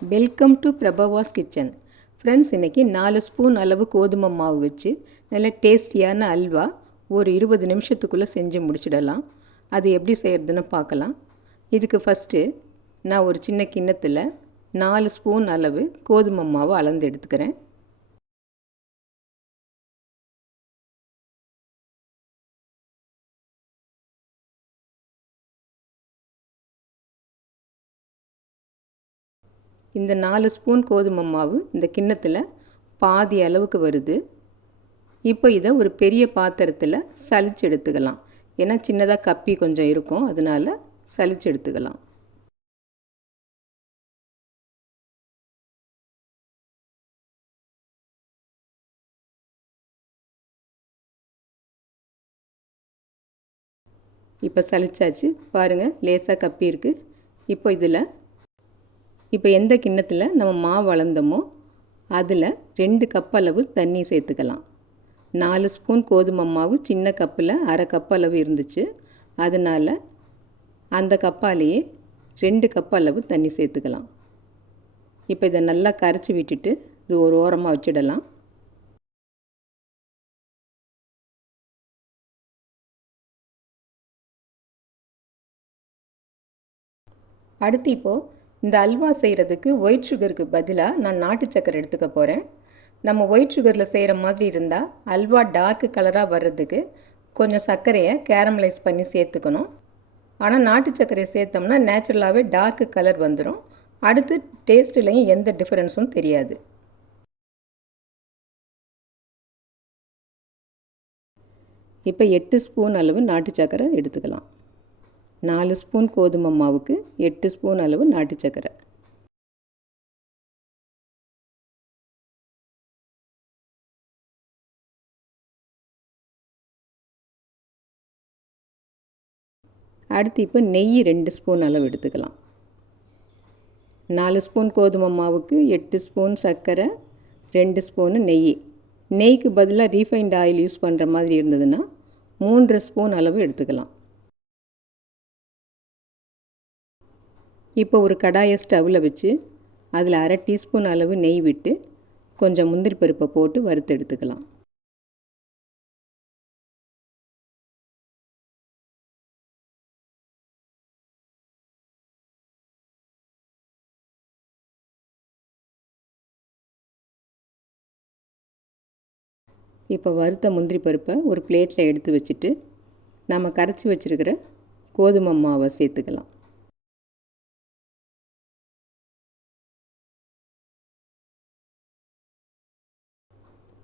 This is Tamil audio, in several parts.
Welcome to Prabhavas kitchen friends இன்றைக்கி நாலு ஸ்பூன் அளவு கோதுமை மாவு வச்சு நல்ல டேஸ்டியான அல்வா ஒரு இருபது நிமிஷத்துக்குள்ளே செஞ்சு முடிச்சிடலாம். அது எப்படி செய்கிறதுன்னு பார்க்கலாம். இதுக்கு ஃபஸ்ட்டு நான் ஒரு சின்ன கிண்ணத்தில் நாலு ஸ்பூன் அளவு கோதுமை மாவு அளந்து எடுத்துக்கிறேன். இந்த நாலு ஸ்பூன் கோதுமை மாவு இந்த கிண்ணத்தில் பாதி அளவுக்கு வருது. இப்போ இதை ஒரு பெரிய பாத்திரத்தில் சலிச்சு எடுத்துக்கலாம். ஏன்னா சின்னதாக கப்பி கொஞ்சம் இருக்கும். அதனால் சலிச்சு எடுத்துக்கலாம். இப்போ சலிச்சாச்சு பாருங்கள் லேசாக கப்பி இருக்குது இப்போ இதில் இப்போ எந்த கிண்ணத்தில் நம்ம மாவு வளர்ந்தோமோ அதில் ரெண்டு கப் அளவு தண்ணி சேர்த்துக்கலாம். நாலு ஸ்பூன் கோதுமை மாவு சின்ன கப்பில் அரை கப் அளவு இருந்துச்சு. அதனால் அந்த கப்பாலேயே ரெண்டு கப் அளவு தண்ணி சேர்த்துக்கலாம். இப்போ இதை நல்லா கரைச்சி விட்டுட்டு இது ஒரு ஓரமாக வச்சிடலாம். அடுத்து இப்போது இந்த அல்வா செய்கிறதுக்கு ஒயிட் சுகருக்கு பதிலாக நான் நாட்டு சக்கரை எடுத்துக்க போகிறேன் நம்ம ஒயிட் சுகரில் செய்கிற மாதிரி இருந்தால் அல்வா டார்க்கு கலராக வர்றதுக்கு கொஞ்சம் சர்க்கரையை கேரமலைஸ் பண்ணி சேர்த்துக்கணும். ஆனால் நாட்டு சர்க்கரையை சேர்த்தோம்னா நேச்சுரலாகவே டார்க்கு கலர் வந்துடும் அடுத்து டேஸ்ட்லேயும் எந்த டிஃப்ரென்ஸும் தெரியாது. இப்போ எட்டு ஸ்பூன் அளவு நாட்டு சர்க்கரை எடுத்துக்கலாம். நாலு ஸ்பூன் கோதுமை மாவுக்கு எட்டு ஸ்பூன் அளவு நாட்டு சர்க்கரை அடுத்து இப்போ நெய் ரெண்டு ஸ்பூன் அளவு எடுத்துக்கலாம். நாலு ஸ்பூன் கோதுமை மாவுக்கு எட்டு ஸ்பூன் சர்க்கரை ரெண்டு ஸ்பூனு நெய். நெய்க்கு பதிலாக ரீஃபைண்ட் ஆயில் யூஸ் பண்ணுற மாதிரி இருந்ததுன்னா மூன்று ஸ்பூன் அளவு எடுத்துக்கலாம். இப்போ ஒரு கடாயை ஸ்டவ்வில் வச்சு அதில் அரை டீஸ்பூன் அளவு நெய் விட்டு கொஞ்சம் முந்திரி பருப்பை போட்டு வறுத்து எடுத்துக்கலாம். இப்போ வறுத்த முந்திரி பருப்பை ஒரு பிளேட்டில் எடுத்து வச்சுட்டு நம்ம கரைச்சி வச்சுருக்கிற கோதுமை மாவை சேர்த்துக்கலாம்.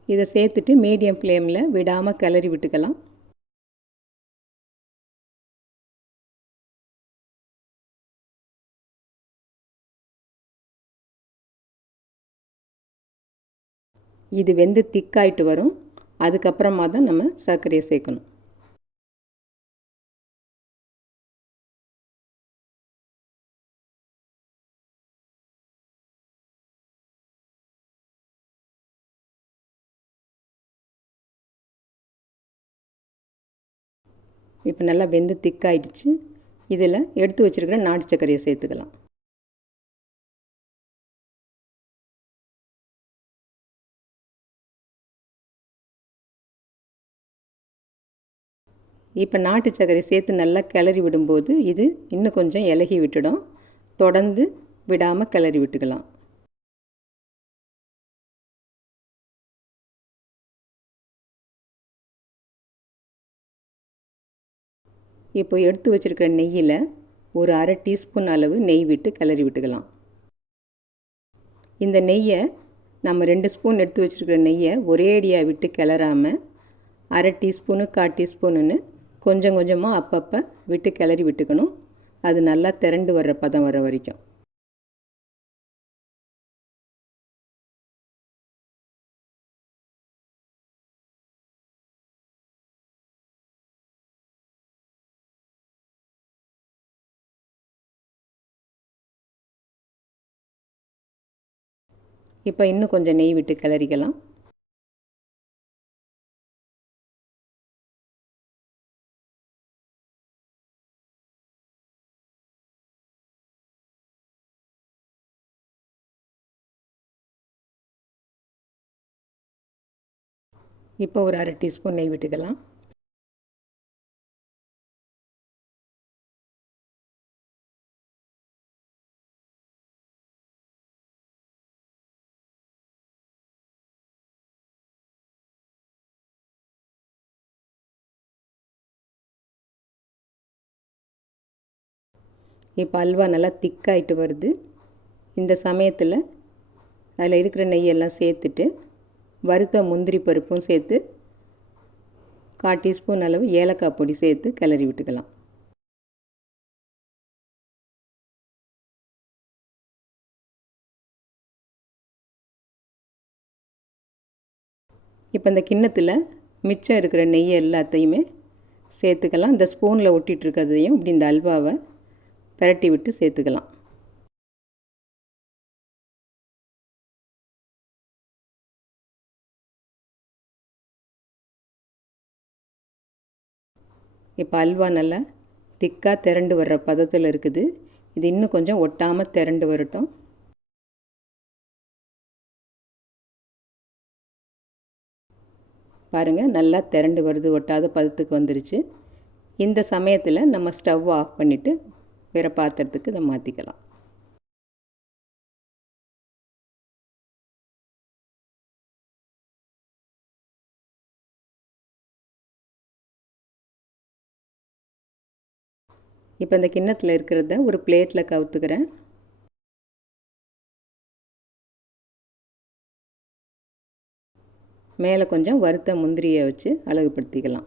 இதை சேர்த்துட்டு மீடியம் ஃப்ளேமில் விடாமல் கிளறி விட்டுக்கலாம். இது வெந்து திக்காயிட்டு வரும். அதுக்கப்புறமா தான் நம்ம சர்க்கரையை சேர்க்கணும். இப்போ நல்லா வெந்து திக்காயிடுச்சு. இதில் எடுத்து வச்சுருக்கிற நாட்டு சர்க்கரையை சேர்த்துக்கலாம். இப்போ நாட்டு சர்க்கரை சேர்த்து நல்லா கிளறி விடும்போது இது இன்னும் கொஞ்சம் இலகி விட்டுடும். தொடர்ந்து விடாமல் கிளறி விட்டுக்கலாம். இப்போ எடுத்து வச்சுருக்கிற நெய்யில் ஒரு அரை டீஸ்பூன் அளவு நெய் விட்டு கிளறி விட்டுக்கலாம். இந்த நெய்யை நம்ம ரெண்டு ஸ்பூன் எடுத்து வச்சுருக்கிற நெய்யை ஒரே அடியாக விட்டு கிளறாமல் அரை டீஸ்பூனு கால் டீஸ்பூனுன்னு கொஞ்சம் கொஞ்சமாக அப்பப்போ விட்டு கிளறி விட்டுக்கணும். அது நல்லா திரண்டு வர்ற பதம் வர வரைக்கும். இப்போ இன்னும் கொஞ்சம் நெய் விட்டு கிளறிக்கலாம். இப்போ ஒரு அரை டீஸ்பூன் நெய் விட்டுக்கலாம். இப்போ அல்வா நல்லா திக்காயிட்டு வருது. இந்த சமயத்தில் அதில் இருக்கிற நெய்யெல்லாம் சேர்த்துட்டு வறுத்த முந்திரி பருப்பும் சேர்த்து கால் டீஸ்பூன் அளவு ஏலக்காய் பொடி சேர்த்து கிளறி விட்டுக்கலாம். இப்போ இந்த கிண்ணத்தில் மிச்சம் இருக்கிற நெய் எல்லாத்தையுமே சேர்த்துக்கலாம். இந்த ஸ்பூனில் ஒட்டிகிட்டு இருக்கிறதையும் இப்படி இந்த அல்வாவை பெரட்டி விட்டு சேர்த்துக்கலாம். இப்போ அல்வா நல்லா திக்காக திரண்டு வர்ற பதத்தில் இருக்குது. இது இன்னும் கொஞ்சம் ஒட்டாமல் திரண்டு வரட்டும். பாருங்கள் நல்லா திரண்டு வருது ஒட்டாத பதத்துக்கு வந்துருச்சு. இந்த சமயத்தில் நம்ம ஸ்டவ் ஆஃப் பண்ணிவிட்டு வேறு பாத்திரத்துக்கு இதை மாற்றிக்கலாம் இப்போ இந்த கிண்ணத்தில் இருக்கிறத ஒரு பிளேட்டில் கவுத்துக்கிறேன். மேலே கொஞ்சம் வறுத்த முந்திரியை வச்சு அழகுபடுத்திக்கலாம்.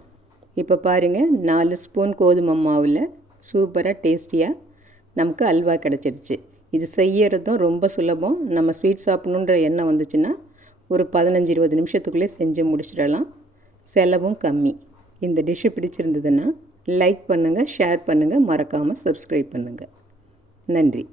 இப்போ பாருங்கள் நாலு ஸ்பூன் கோதுமை மாவில் சூப்பராக டேஸ்டியாக நமக்கு அல்வா கிடச்சிடுச்சு இது செய்யறதும் ரொம்ப சுலபம். நம்ம ஸ்வீட் சாப்பிட்ணுன்ற எண்ணம் வந்துச்சுன்னா ஒரு பதினஞ்சு இருபது நிமிஷத்துக்குள்ளே செஞ்சு முடிச்சிடலாம். செலவும் கம்மி. இந்த டிஷ்ஷு பிடிச்சிருந்ததுன்னா லைக் பண்ணுங்கள் ஷேர் பண்ணுங்கள் மறக்காமல் சப்ஸ்கிரைப் பண்ணுங்கள் நன்றி.